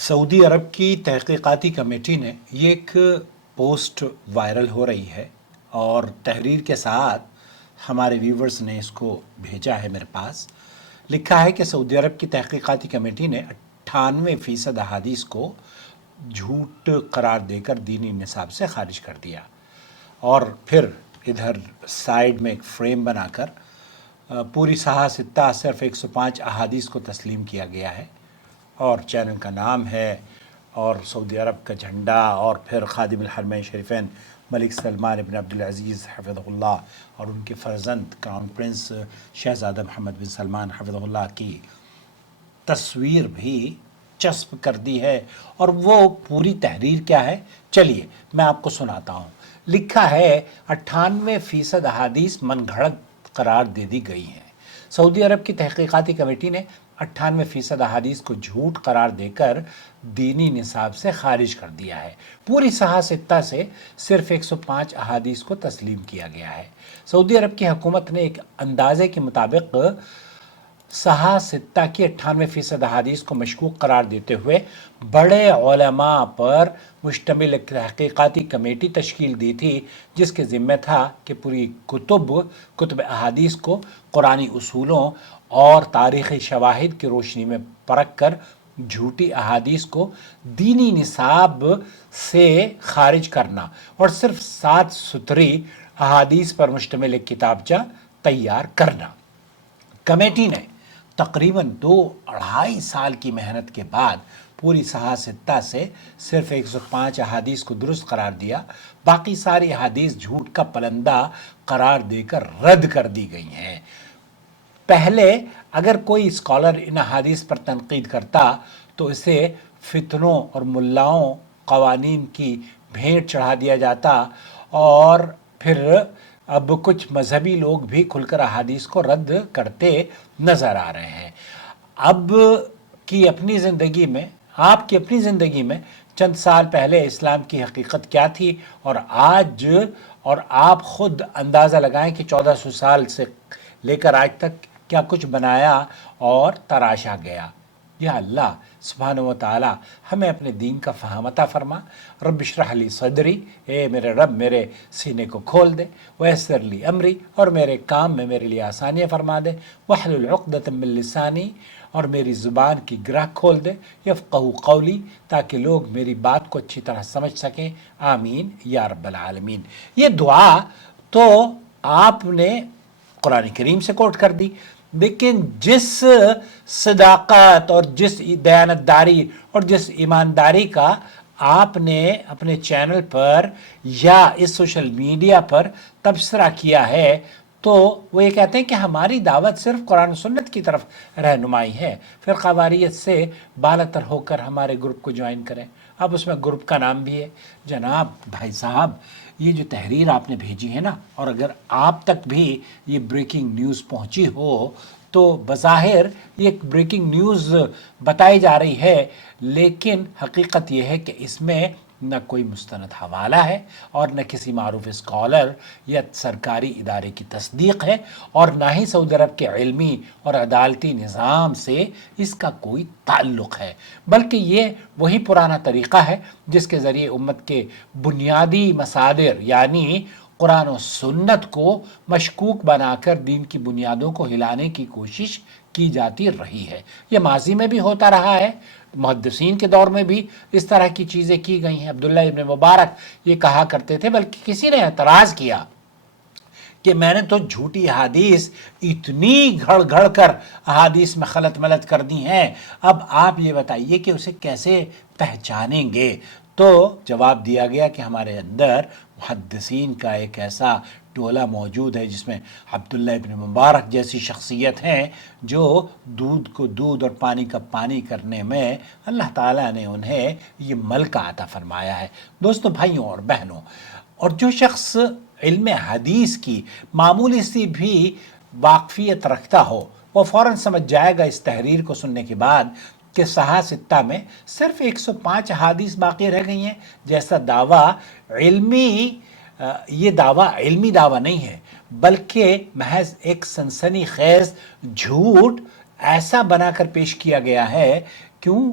سعودی عرب کی تحقیقاتی کمیٹی نے یہ ایک پوسٹ وائرل ہو رہی ہے اور تحریر کے ساتھ ہمارے ویورز نے اس کو بھیجا ہے میرے پاس. لکھا ہے کہ سعودی عرب کی تحقیقاتی کمیٹی نے 98% احادیث کو جھوٹ قرار دے کر دینی نصاب سے خارج کر دیا. اور پھر ادھر سائیڈ میں ایک فریم بنا کر پوری صحاح ستہ صرف 105 احادیث کو تسلیم کیا گیا ہے اور چینل کا نام ہے اور سعودی عرب کا جھنڈا اور پھر خادم الحرمین شریفین ملک سلمان بن عبدالعزیز حفظہ اللہ اور ان کے فرزند کراؤن پرنس شہزادہ محمد بن سلمان حفظہ اللہ کی تصویر بھی چسپ کر دی ہے. اور وہ پوری تحریر کیا ہے چلیے میں آپ کو سناتا ہوں. لکھا ہے 98% احادیث من گھڑت قرار دے دی گئی ہیں. سعودی عرب کی تحقیقاتی کمیٹی نے 98% احادیث کو جھوٹ قرار دے کر دینی نصاب سے خارج کر دیا ہے. پوری صحاح ستہ سے صرف 105 احادیث کو تسلیم کیا گیا ہے. سعودی عرب کی حکومت نے ایک اندازے کے مطابق صحاح ستہ کی 98% احادیث کو مشکوک قرار دیتے ہوئے بڑے علماء پر مشتمل ایک تحقیقاتی کمیٹی تشکیل دی تھی جس کے ذمہ تھا کہ پوری کتب احادیث کو قرآنی اصولوں اور تاریخی شواہد کی روشنی میں پرکھ کر جھوٹی احادیث کو دینی نصاب سے خارج کرنا اور صرف صاف ستھری احادیث پر مشتمل ایک کتابچہ تیار کرنا. کمیٹی نے تقریباً 2-2.5 سال کی محنت کے بعد پوری صحاح ستہ سے صرف 105 احادیث کو درست قرار دیا. باقی ساری احادیث جھوٹ کا پلندہ قرار دے کر رد کر دی گئی ہیں. پہلے اگر کوئی اسکالر ان احادیث پر تنقید کرتا تو اسے فتنوں اور ملاؤں قوانین کی بھیٹ چڑھا دیا جاتا اور پھر اب کچھ مذہبی لوگ بھی کھل کر احادیث کو رد کرتے نظر آ رہے ہیں. اب کی اپنی زندگی میں آپ کی اپنی زندگی میں چند سال پہلے اسلام کی حقیقت کیا تھی اور آج اور آپ خود اندازہ لگائیں کہ 1400 سال سے لے کر آج تک کیا کچھ بنایا اور تراشا گیا. یا اللہ سبحانہ و تعالی ہمیں اپنے دین کا فہم عطا فرما. رب اشرح لی صدری، اے میرے رب میرے سینے کو کھول دے. ویسر لی امری، اور میرے کام میں میرے لیے آسانیاں فرما دے. واحلل عقدۃ من لسانی، اور میری زبان کی گرہ کھول دے. یفقہوا قولی، تاکہ لوگ میری بات کو اچھی طرح سمجھ سکیں. آمین یا رب العالمین. یہ دعا تو آپ نے قرآن کریم سے کوٹ کر دی، لیکن جس صداقت اور جس دیانتداری اور جس ایمانداری کا آپ نے اپنے چینل پر یا اس سوشل میڈیا پر تبصرہ کیا ہے تو وہ یہ کہتے ہیں کہ ہماری دعوت صرف قرآن و سنت کی طرف رہنمائی ہے. فرقہ واریت سے بالاتر ہو کر ہمارے گروپ کو جوائن کریں. اب اس میں گروپ کا نام بھی ہے. جناب بھائی صاحب، یہ جو تحریر آپ نے بھیجی ہے نا، اور اگر آپ تک بھی یہ بریکنگ نیوز پہنچی ہو تو بظاہر یہ ایک بریکنگ نیوز بتائی جا رہی ہے، لیکن حقیقت یہ ہے کہ اس میں نہ کوئی مستند حوالہ ہے اور نہ کسی معروف اسکالر یا سرکاری ادارے کی تصدیق ہے، اور نہ ہی سعودی عرب کے علمی اور عدالتی نظام سے اس کا کوئی تعلق ہے، بلکہ یہ وہی پرانا طریقہ ہے جس کے ذریعے امت کے بنیادی مصادر یعنی قرآن و سنت کو مشکوک بنا کر دین کی بنیادوں کو ہلانے کی کوشش کی جاتی رہی ہے. یہ ماضی میں بھی ہوتا رہا ہے، محدثین کے دور میں بھی اس طرح کی چیزیں کی گئی ہیں. عبداللہ ابن مبارک یہ کہا کرتے تھے، بلکہ کسی نے اعتراض کیا کہ میں نے تو جھوٹی احادیث اتنی گھڑ گھڑ کر احادیث میں خلط ملط کر دی ہیں، اب آپ یہ بتائیے کہ اسے کیسے پہچانیں گے. تو جواب دیا گیا کہ ہمارے اندر محدثین کا ایک ایسا ٹولہ موجود ہے جس میں عبداللہ ابن مبارک جیسی شخصیت ہیں جو دودھ کو دودھ اور پانی کا پانی کرنے میں اللہ تعالیٰ نے انہیں یہ ملکہ عطا فرمایا ہے. دوستوں، بھائیوں اور بہنوں، اور جو شخص علم حدیث کی معمولی سی بھی واقفیت رکھتا ہو وہ فوراً سمجھ جائے گا اس تحریر کو سننے کے بعد کہ صحاح ستہ میں صرف 105 احادیث باقی رہ گئی ہیں. جیسا دعویٰ یہ دعویٰ علمی دعویٰ نہیں ہے، بلکہ محض ایک سنسنی خیز جھوٹ ایسا بنا کر پیش کیا گیا ہے. کیوں